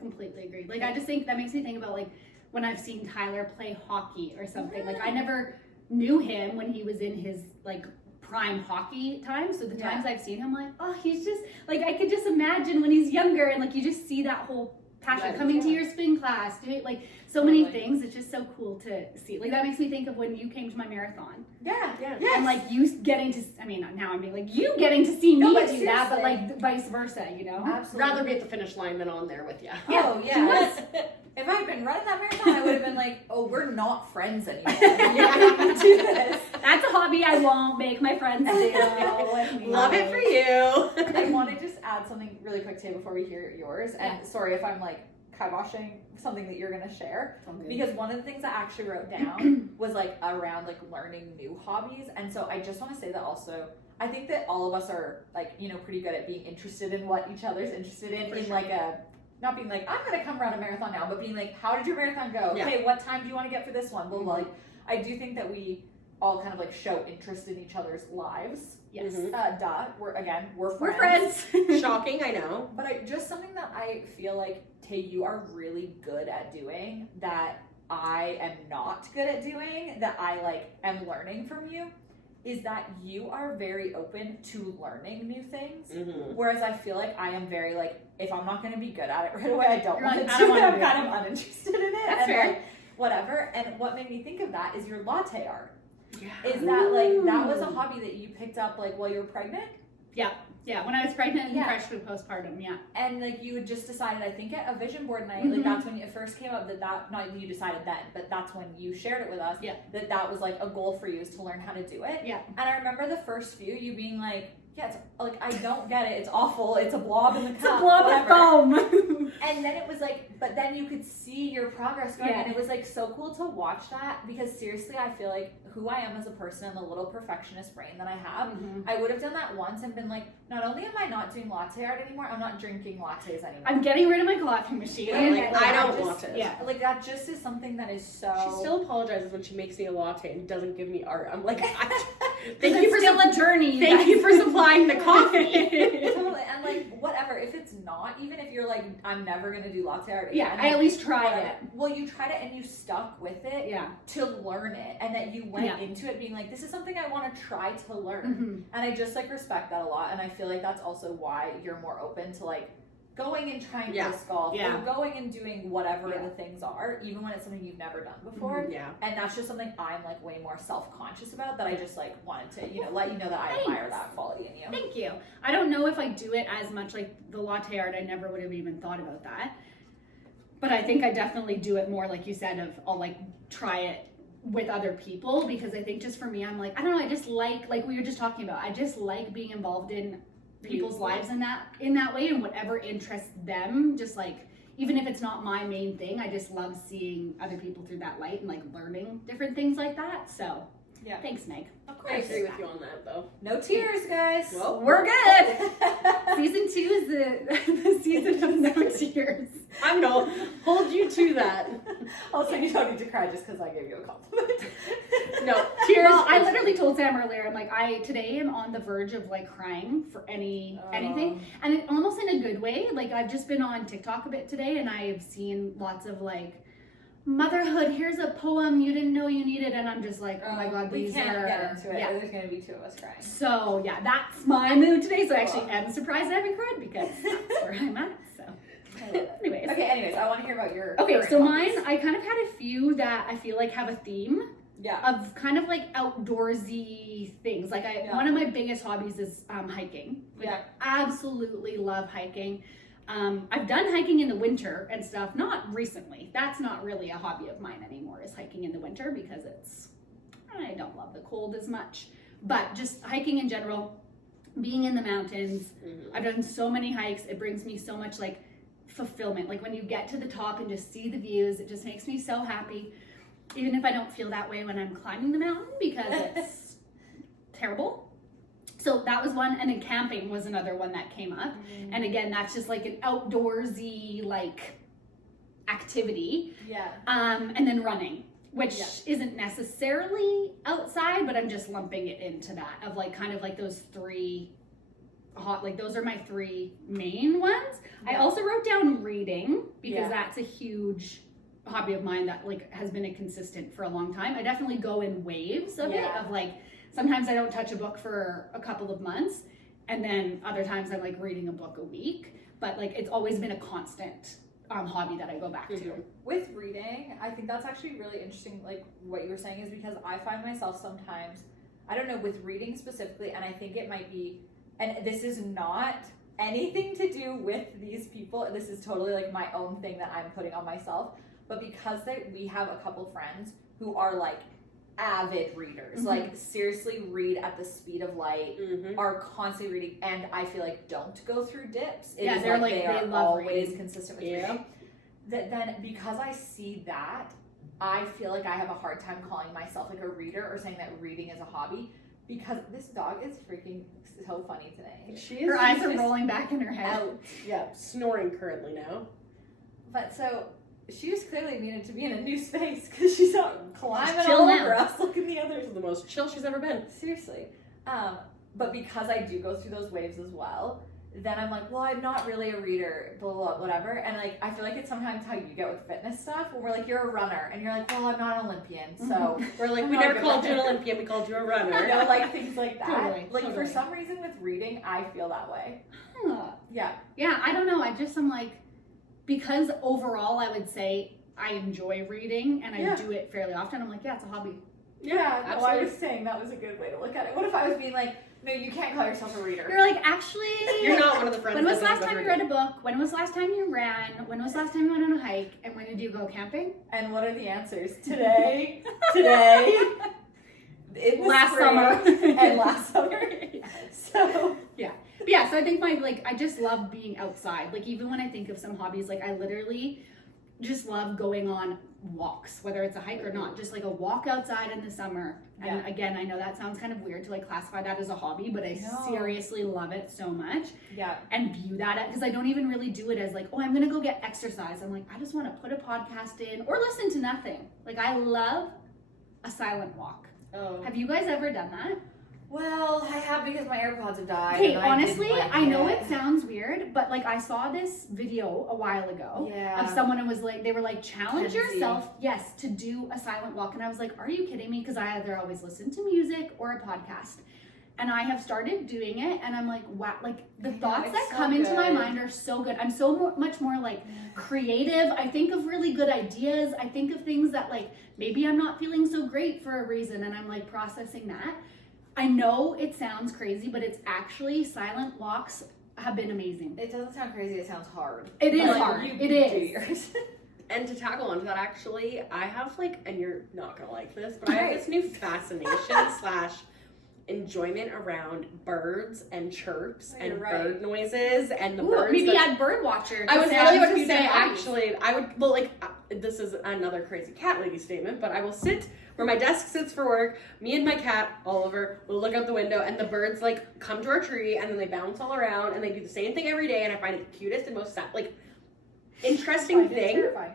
completely agree. Like I just think that makes me think about like when I've seen Tyler play hockey or something. Like I never knew him when he was in his like prime hockey time, so the times I've seen him, like, oh, he's just like, I could just imagine when he's younger, and like you just see that whole passion. Right, Coming to yeah. your spin class, doing like so many Totally. things. It's just so cool to see. Like that makes me think of when you came to my marathon. Yeah. And like you getting to, I mean, now I'm being like you getting to see me No, but do that, but seriously. like vice versa, you know? Absolutely. Rather be at the finish line than on there with you. Oh, she yeah. was. If I had been running that marathon, I would have been like, oh, we're not friends anymore. You have to do this. That's a hobby I won't make my friends do. with me. Love it for you. I want to just add something really quick, Tay, before we hear yours. And sorry if I'm like kiboshing something that you're going to share. Because one of the things I actually wrote down was like around like learning new hobbies. And so I just want to say that also, I think that all of us are like, you know, pretty good at being interested in what each other's interested in like a, not being like, I'm going to come run a marathon now, but being like, how did your marathon go? Yeah. Okay, what time do you want to get for this one? Blah, blah. Like, I do think that we all kind of like show interest in each other's lives. Yes. We're friends. Shocking, I know. But just something that I feel like, Tay, you are really good at doing that I am not good at doing, that I like am learning from you, is that you are very open to learning new things. Mm-hmm. Whereas I feel like I am very like, if I'm not going to be good at it right away, I don't You're want like, to I do don't it. wanna I'm do kind it. of uninterested in it. That's and fair. Like, whatever. And what made me think of that is your latte art. Yeah. Is that like, that was a hobby that you picked up like while you were pregnant? Yeah, when I was pregnant and Yeah. fresh with postpartum, yeah. And like you had just decided, I think at a vision board night, Mhm. like that's when it first came up that not you decided then, but that's when you shared it with us. Yeah. That was like a goal for you is to learn how to do it. Yeah. And I remember the first few you being like, yeah, it's like I don't get it. It's awful. It's a blob in the cup. It's a blob of whatever. foam. And then it was like, but then you could see your progress going, Yeah. and it was like so cool to watch that because seriously, I feel like who I am as a person and the little perfectionist brain that I have, I would have done that once and been like, not only am I not doing latte art anymore, I'm not drinking lattes anymore. I'm getting rid of my coffee machine. Yeah, like, And I I don't just- want it. Yeah. Like that just is something that is so. She still apologizes when she makes me a latte and doesn't give me art. I'm like, thank It's you for still a journey. thank you for supplying the coffee. Totally, and like whatever. If it's not, even if you're like, I'm never gonna do latte art again. Yeah, I at least tried whatever. it. Well, you tried it and you stuck with it. Yeah. To learn it, and that you went Yeah. into it being like, this is something I want to try to learn, Mm-hmm. and I just like respect that a lot. And I feel like that's also why you're more open to like going and trying Yeah. disc golf Yeah. or going and doing whatever Yeah. the things are, even when it's something you've never done before. Yeah. And that's just something I'm like way more self-conscious about, that I just like wanted to, let you know that I admire that quality in you. Thank you. I don't know if I do it as much like the latte art. I never would have even thought about that. But I think I definitely do it more, like you said, of I'll like try it with other people, because I think just for me, I'm like, I don't know, I just like we were just talking about, I just like being involved in people's lives in that way, and whatever interests them, just like, even if it's not my main thing, I just love seeing other people through that light and like learning different things like that. So Yeah. thanks, Meg. Of I course. agree with you on that, though. No tears, guys. Well, We're good. Season 2 is the season of no tears. I'm gonna hold you to that. Also, you don't need to cry just because I gave you a compliment. No, tears. Well, I literally told Sam earlier, I'm like, I today am on the verge of like crying for anything, and it, almost in a good way. Like I've just been on TikTok a bit today, and I've seen lots of like, motherhood, here's a poem you didn't know you needed, and I'm just like, oh my god, we these can't are get into it. yeah. There's gonna be two of us crying. So yeah, that's my mood today. So I actually am surprised I haven't cried, because that's where I'm at. So anyways. Anyways, I want to hear about your. Okay, current so hobbies. mine, I kind of had a few that I feel like have a theme Yeah. of kind of like outdoorsy things. Like one of my biggest hobbies is hiking. Like, Yeah. I absolutely love hiking. I've done hiking in the winter and stuff, not recently. That's not really a hobby of mine anymore, is hiking in the winter, because I don't love the cold as much. But just hiking in general, being in the mountains. Mm-hmm. I've done so many hikes. It brings me so much like fulfillment. Like when you get to the top and just see the views, it just makes me so happy. Even if I don't feel that way when I'm climbing the mountain, because it's terrible. So that was one, and then camping was another one that came up. And again, that's just like an outdoorsy like activity. Yeah. And then running, which isn't necessarily outside, but I'm just lumping it into that, of like kind of like those three those are my three main ones. I also wrote down reading, because that's a huge hobby of mine that like has been a consistent for a long time. I definitely go in waves of it, of like, sometimes I don't touch a book for a couple of months, and then other times I'm like reading a book a week, but like it's always been a constant hobby that I go back to. With reading, I think that's actually really interesting, like what you were saying, is because I find myself sometimes, I don't know, with reading specifically, and I think it might be, and this is not anything to do with these people, this is totally like my own thing that I'm putting on myself, but because we have a couple friends who are like avid readers, like seriously read at the speed of light, are constantly reading, and I feel like don't go through dips. It is they're like they are always reading. consistent with reading. That then, because I see that, I feel like I have a hard time calling myself like a reader or saying that reading is a hobby, because this dog is freaking so funny today. Her eyes are rolling back in her head. Yeah, snoring currently now. But so she just clearly needed to be in a new space because she's out climbing chill all now. over us. Look at the This others. is the most chill she's ever been. Seriously. But because I do go through those waves as well, then I'm like, well, I'm not really a reader, blah, blah, blah, whatever. And like, I feel like it's sometimes how you get with fitness stuff, where we're like, you're a runner, and you're like, well, I'm not an Olympian, so We're like, I'm we not never good called you an runner. Olympian, we called you a runner. you know, like things like that. Totally, Like for totally. some reason with reading, I feel that way. Huh. Yeah. Yeah, I don't know. I'm like, because overall I would say I enjoy reading and I do it fairly often. I'm like, yeah, it's a hobby. Yeah, no, I absolutely. was saying that was a good way to look at it. What if I was being like, no, you can't call yourself a reader? You're like, actually, You're not one of the friends. when was the that last doesn't time you go read a book? When was the last time you ran? When was the last time you went on a hike? And when did you go camping? And what are the answers? Today, in the Last spring, summer. and last summer. So But yeah, so I think I just love being outside. Like even when I think of some hobbies, like I literally just love going on walks, whether it's a hike or not, just like a walk outside in the summer. And again, I know that sounds kind of weird to like classify that as a hobby, but I seriously love it so much. Yeah. And view that, because I don't even really do it as like, oh, I'm gonna go get exercise. I'm like, I just want to put a podcast in or listen to nothing. Like I love a silent walk. Oh. Have you guys ever done that? Well, I have, because my AirPods have died. Okay, and I honestly, didn't like I know it sounds weird, but like I saw this video a while ago of someone who was like, they were like, challenge Kenzie. yourself, yes, to do a silent walk. And I was like, are you kidding me? Because I either always listen to music or a podcast. And I have started doing it, and I'm like, wow, like the thoughts that so come into my good. mind are so good. I'm so much more like creative. I think of really good ideas. I think of things that like maybe I'm not feeling so great for a reason, and I'm like processing that. I know it sounds crazy, but it's actually, silent walks have been amazing. It doesn't sound crazy, it sounds hard. It is But hard. you It do is. yours. And to tackle onto that, actually, I have like, and you're not gonna like this, but I have this new fascination / enjoyment around birds and chirps and bird noises and the Ooh, birds. maybe that- add bird watcher. I was say really I'm about to say, future hobbies. actually, I would, well, like, this is another crazy cat lady statement, but I will sit where my desk sits for work, me and my cat, Oliver, will look out the window, and the birds, like, come to our tree, and then they bounce all around, and they do the same thing every day, and I find it the cutest and most, interesting thing. Terrifying.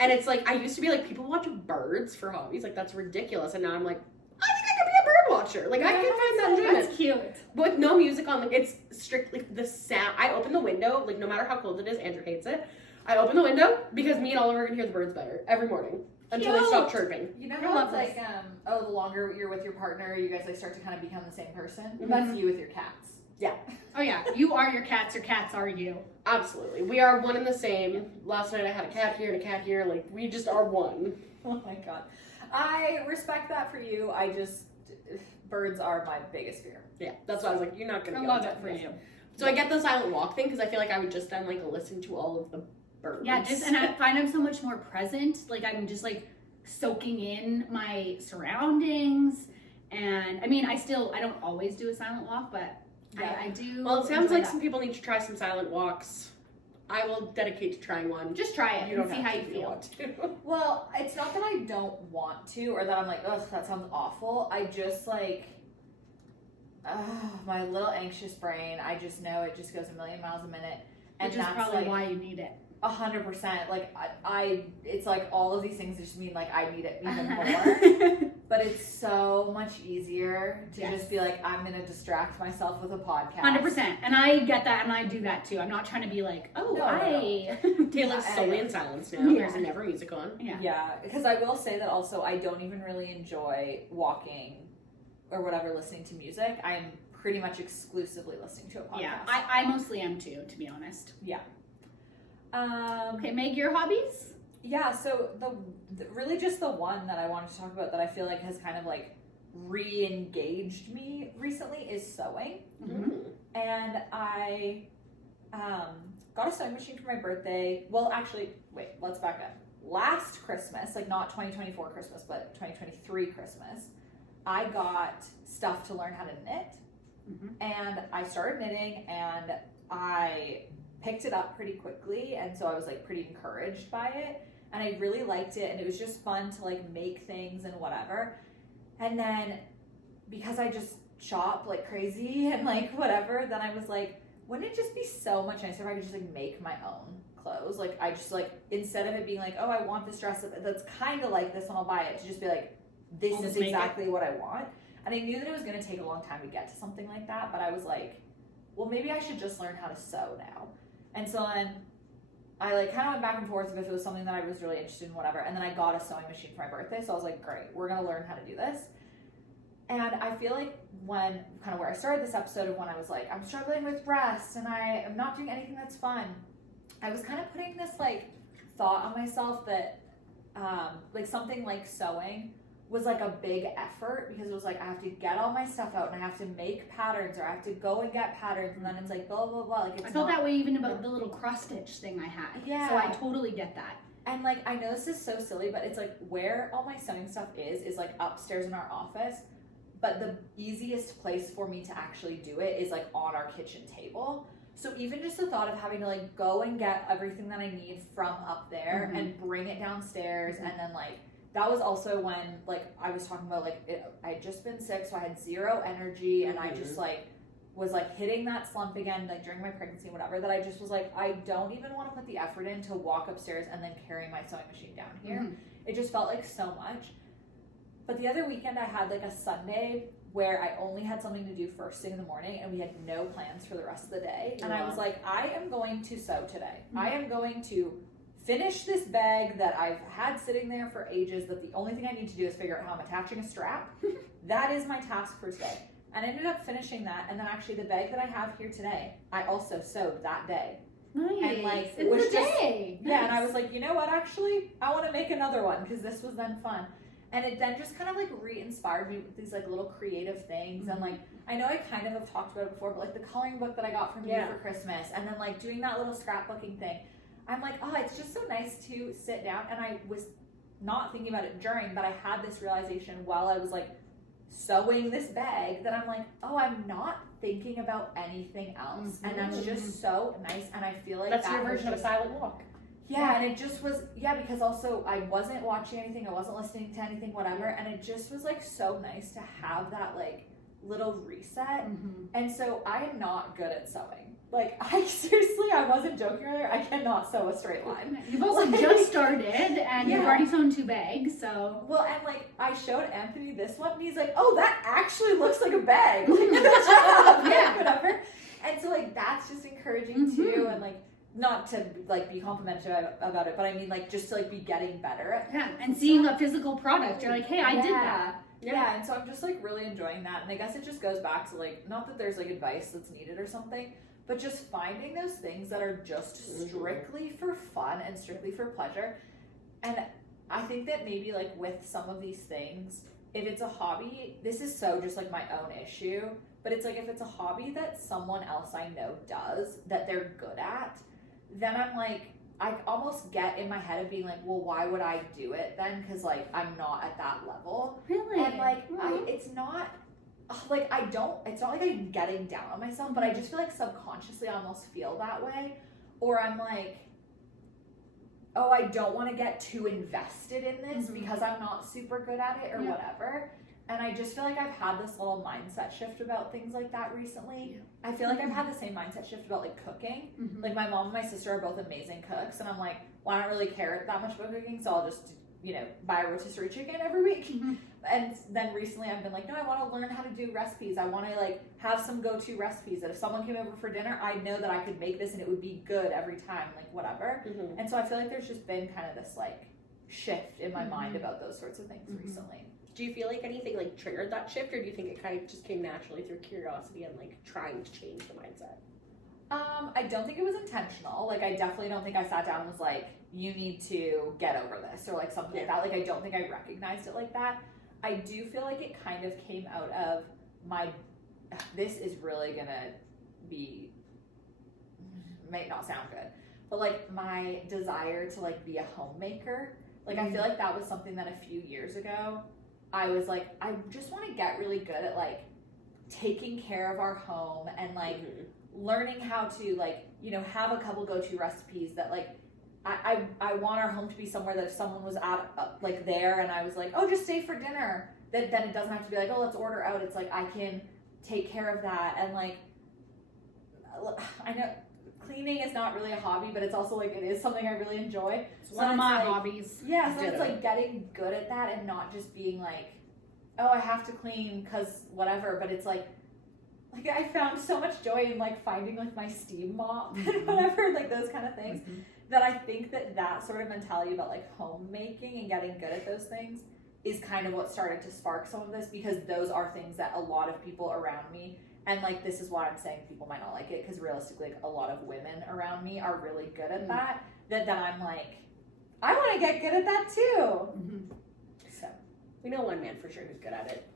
And it's like, I used to be like, people watch birds for hobbies, like, that's ridiculous, and now I'm like, I think I could be a bird watcher. Like, I can find that enjoyment. That's cute. But with no music on, like, it's strictly the sound. I open the window, like, no matter how cold it is, Andrew hates it. I open the window because me and Oliver can hear the birds better every morning until they stop chirping. You know I how love it's like, the longer you're with your partner, you guys like start to kind of become the same person? Mm-hmm. That's you with your cats. Oh yeah, you are your cats are you. Absolutely. We are one and the same. Last night I had a cat here and a cat here. Like, we just are one. Oh my god. I respect that for you. Birds are my biggest fear. Yeah, that's why I was like, you're not going to I be love able it to for do this. you. So I get the silent walk thing because I feel like I would just then, like, listen to all of the birds. Yeah, and I find I'm so much more present. Like I'm just like soaking in my surroundings. And I mean, I don't always do a silent walk, but I do. Well, it sounds enjoy like that. some people need to try some silent walks. I will dedicate to trying one. Just try it You and don't see have how to you if you feel. want to. Well, it's not that I don't want to or that I'm like, ugh, that sounds awful. I just like, my little anxious brain, I just know it just goes a million miles a minute. And Which is that's probably like, why you need it. 100%. Like it's like all of these things just mean like I need it even more. But it's so much easier to just be like, I'm gonna distract myself with a podcast. 100%. And I get that, and I do that too. I'm not trying to be like, oh, No. Taylor's Yeah, solely in silence now. Yeah. There's never music on. Yeah. Yeah, because I will say that also I don't even really enjoy walking or whatever listening to music. I am pretty much exclusively listening to a podcast. Yeah, I mostly am too, to be honest. Yeah. Okay, Meg, your hobbies? Yeah, so really just the one that I wanted to talk about that I feel like has kind of like re-engaged me recently is sewing. And I got a sewing machine for my birthday. Well, actually, wait, let's back up. Last Christmas, like not 2024 Christmas, but 2023 Christmas, I got stuff to learn how to knit. And I started knitting and I picked it up pretty quickly, and so I was like pretty encouraged by it, and I really liked it, and it was just fun to like make things and whatever. And then because I just shop like crazy and like whatever, then I was like, wouldn't it just be so much nicer if I could just like make my own clothes? Like I just like, instead of it being like, oh, I want this dress that's kind of like this and I'll buy it, to just be like, this is exactly what I want. And I knew that it was going to take a long time to get to something like that, but I was like, well, maybe I should just learn how to sew now. And so then I like kind of went back and forth if it was something that I was really interested in, whatever. And then I got a sewing machine for my birthday. So I was like, great, we're going to learn how to do this. And I feel like when kind of where I started this episode of when I was like, I'm struggling with rest and I am not doing anything that's fun, I was kind of putting this like thought on myself that like something like sewing was like a big effort, because it was like I have to get all my stuff out and I have to make patterns, or I have to go and get patterns, and then it's like blah blah blah. Like it's I felt that way even about the little cross stitch thing I had. Yeah. So I totally get that. And like I know this is so silly, but it's like where all my sewing stuff is like upstairs in our office. But the easiest place for me to actually do it is like on our kitchen table. So even just the thought of having to like go and get everything that I need from up there and bring it downstairs, and then like that was also when like I was talking about like I'd just been sick, so I had zero energy, and I just like was like hitting that slump again like during my pregnancy and whatever, that I just was like, I don't even want to put the effort in to walk upstairs and then carry my sewing machine down here. It just felt like so much. But the other weekend I had like a Sunday where I only had something to do first thing in the morning, and we had no plans for the rest of the day. And I was like, I am going to sew today. I am going to finish this bag that I've had sitting there for ages, that the only thing I need to do is figure out how I'm attaching a strap. That is my task for today. And I ended up finishing that, and then actually the bag that I have here today, I also sewed that day. Nice. And like in was the day. Yeah, and I was like, you know what, actually, I want to make another one, because this was then fun. And it then just kind of like re-inspired me with these like little creative things. And like, I know I kind of have talked about it before, but like the coloring book that I got from you for Christmas, and then like doing that little scrapbooking thing, I'm like, oh, it's just so nice to sit down. And I was not thinking about it during, but I had this realization while I was like sewing this bag that I'm like, oh, I'm not thinking about anything else. And that's just so nice. And I feel like that's your version of a silent walk. Yeah, and it just was, because also I wasn't watching anything, I wasn't listening to anything, whatever, and it just was like so nice to have that like little reset. And so I am not good at sewing. Like I wasn't joking earlier, I cannot sew a straight line. You've also just started, and you've already sewn 2 bags, so. Well, and like I showed Anthony this one, and he's like, oh, that actually looks like a bag. Like, good job, whatever. And so like that's just encouraging too, and like, not to like be complimentary about it, but I mean like just to like be getting better at and seeing a physical product, you're like, hey, I did that. Yeah, and so I'm just like really enjoying that, and I guess it just goes back to like, not that there's like advice that's needed or something, but just finding those things that are just strictly for fun and strictly for pleasure. And I think that maybe like with some of these things, if it's a hobby, this is so just like my own issue, but it's like if it's a hobby that someone else I know does that they're good at, then I'm like, I almost get in my head of being like, well, why would I do it then? Because like I'm not at that level. Really? And like it's not like it's not like I'm getting down on myself, but I just feel like subconsciously I almost feel that way. Or I'm like, oh, I don't want to get too invested in this because I'm not super good at it or whatever. And I just feel like I've had this little mindset shift about things like that recently. I feel like I've had the same mindset shift about like cooking. Like my mom and my sister are both amazing cooks, and I'm like, well, I don't really care that much about cooking, so I'll just, buy a rotisserie chicken every week. And then recently I've been like, no, I want to learn how to do recipes. I want to like have some go-to recipes that if someone came over for dinner, I know that I could make this and it would be good every time, like whatever. And so I feel like there's just been kind of this like shift in my mind about those sorts of things recently. Do you feel like anything like triggered that shift, or do you think it kind of just came naturally through curiosity and like trying to change the mindset? I don't think it was intentional. Like, I definitely don't think I sat down and was like, you need to get over this, or like something like that. Like, I don't think I recognized it like that. I do feel like it kind of came out of this is really gonna be, might not sound good, but like my desire to like be a homemaker. Like, I feel like that was something that a few years ago, I was like, I just want to get really good at like taking care of our home and like learning how to like, you know, have a couple go-to recipes that like, I want our home to be somewhere that if someone was at like there and I was like, oh, just stay for dinner, then it doesn't have to be like, oh, let's order out. It's like, I can take care of that. And like, I know cleaning is not really a hobby, but it's also like, it is something I really enjoy. It's one of my like, hobbies. Yeah, so it's like getting good at that and not just being like, oh, I have to clean because whatever, but it's like I found so much joy in like finding like my steam mop and whatever, like those kind of things, that I think that sort of mentality about like homemaking and getting good at those things is kind of what started to spark some of this, because those are things that a lot of people around me, and like this is why I'm saying people might not like it, because realistically like, a lot of women around me are really good at that I'm like, I want to get good at that too. So We know one man for sure who's good at it.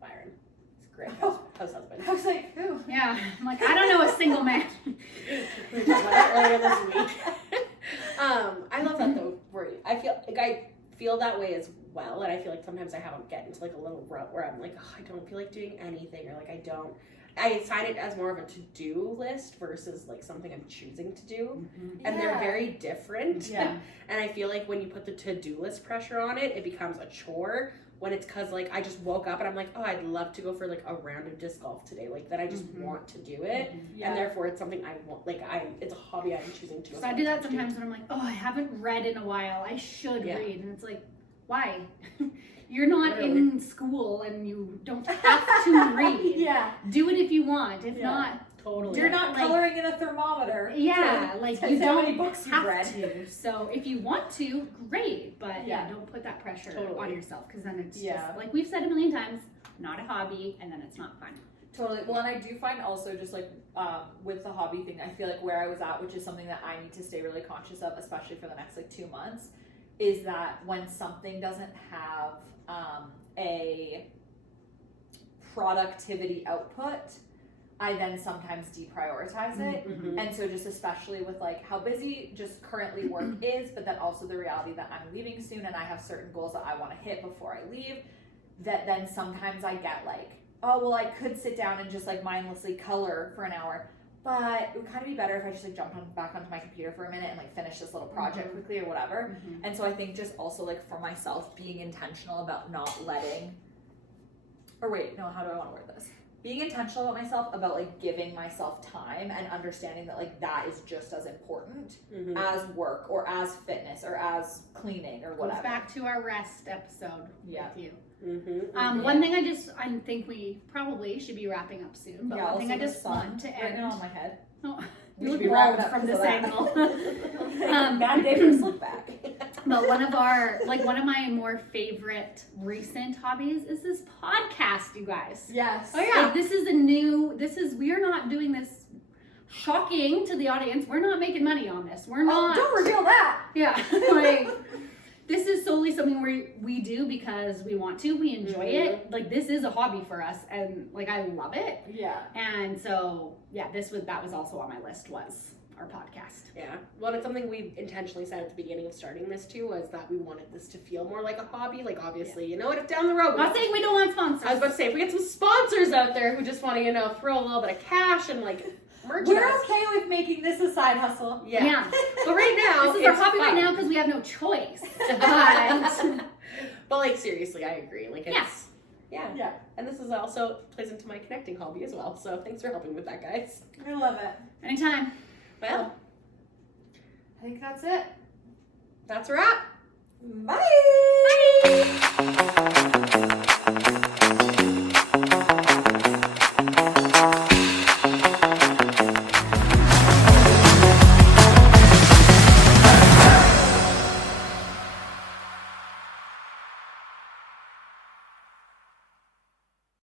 Byron. He's a great house husband. I was like, who? Yeah, I'm like, I don't know a single man. We talked about that earlier this week. I love that though. Where I feel that way as well, and I feel like sometimes I get into like a little rut where I'm like, oh, I don't feel like doing anything, or like I assign it as more of a to-do list versus like something I'm choosing to do, and they're very different. Yeah. And I feel like when you put the to-do list pressure on it, it becomes a chore. When it's because like I just woke up and I'm like, oh, I'd love to go for like a round of disc golf today, like that I just want to do it, and therefore it's something I want. Like it's a hobby I'm choosing to. So I do that sometimes when I'm like, oh, I haven't read in a while. I should read, and it's like, why? You're not in school and you don't have to read. Do it if you want. If not, totally. You're not coloring in a thermometer. Yeah, like you how don't many books you've have read. to. So if you want to, great. But don't put that pressure on yourself, because then it's just, like we've said a million times, not a hobby, and then it's not fun. Totally. Well, and I do find also just like with the hobby thing, I feel like where I was at, which is something that I need to stay really conscious of, especially for the next like 2 months, is that when something doesn't have a productivity output, I then sometimes deprioritize it. And so just especially with like how busy just currently work is, but then also the reality that I'm leaving soon and I have certain goals that I want to hit before I leave, that then sometimes I get like, oh, well, I could sit down and just like mindlessly color for an hour, but it would kind of be better if I just like jumped back onto my computer for a minute and like finish this little project quickly or whatever. And so I think just also like for myself, being intentional about not letting, or wait, no, how do I want to word this? Being intentional about myself, about like giving myself time and understanding that like that is just as important as work or as fitness or as cleaning or whatever. Goes back to our rest episode with you. One thing I think we probably should be wrapping up soon, but one thing I just want to end. Right now on my head. Oh, We you should look be wrapping bald up from because this of that. angle. Bad day for a slip back. But one of my more favorite recent hobbies is this podcast, you guys. Yes. Oh yeah, we are not doing this, shocking to the audience. We're not making money on this. We're not. Don't reveal that. Yeah, like this is solely something we do because we want to. We enjoy it. Like this is a hobby for us, and like I love it. Yeah. And so that was also on my list, was our podcast. Yeah. Well, it's something we intentionally said at the beginning of starting this too, was that we wanted this to feel more like a hobby. Like obviously, you know, if down the road. I'm not saying we don't want sponsors. I was about to say, if we get some sponsors out there who just want to, throw a little bit of cash and like merchandise. We're okay with making this a side hustle. Yeah. But right now, this is our hobby right now because we have no choice. But like seriously, I agree. Like it's Yeah. And this is also plays into my connecting hobby as well. So thanks for helping with that, guys. I love it. Anytime. Well, I think that's it. that's a wrap. Bye. Bye.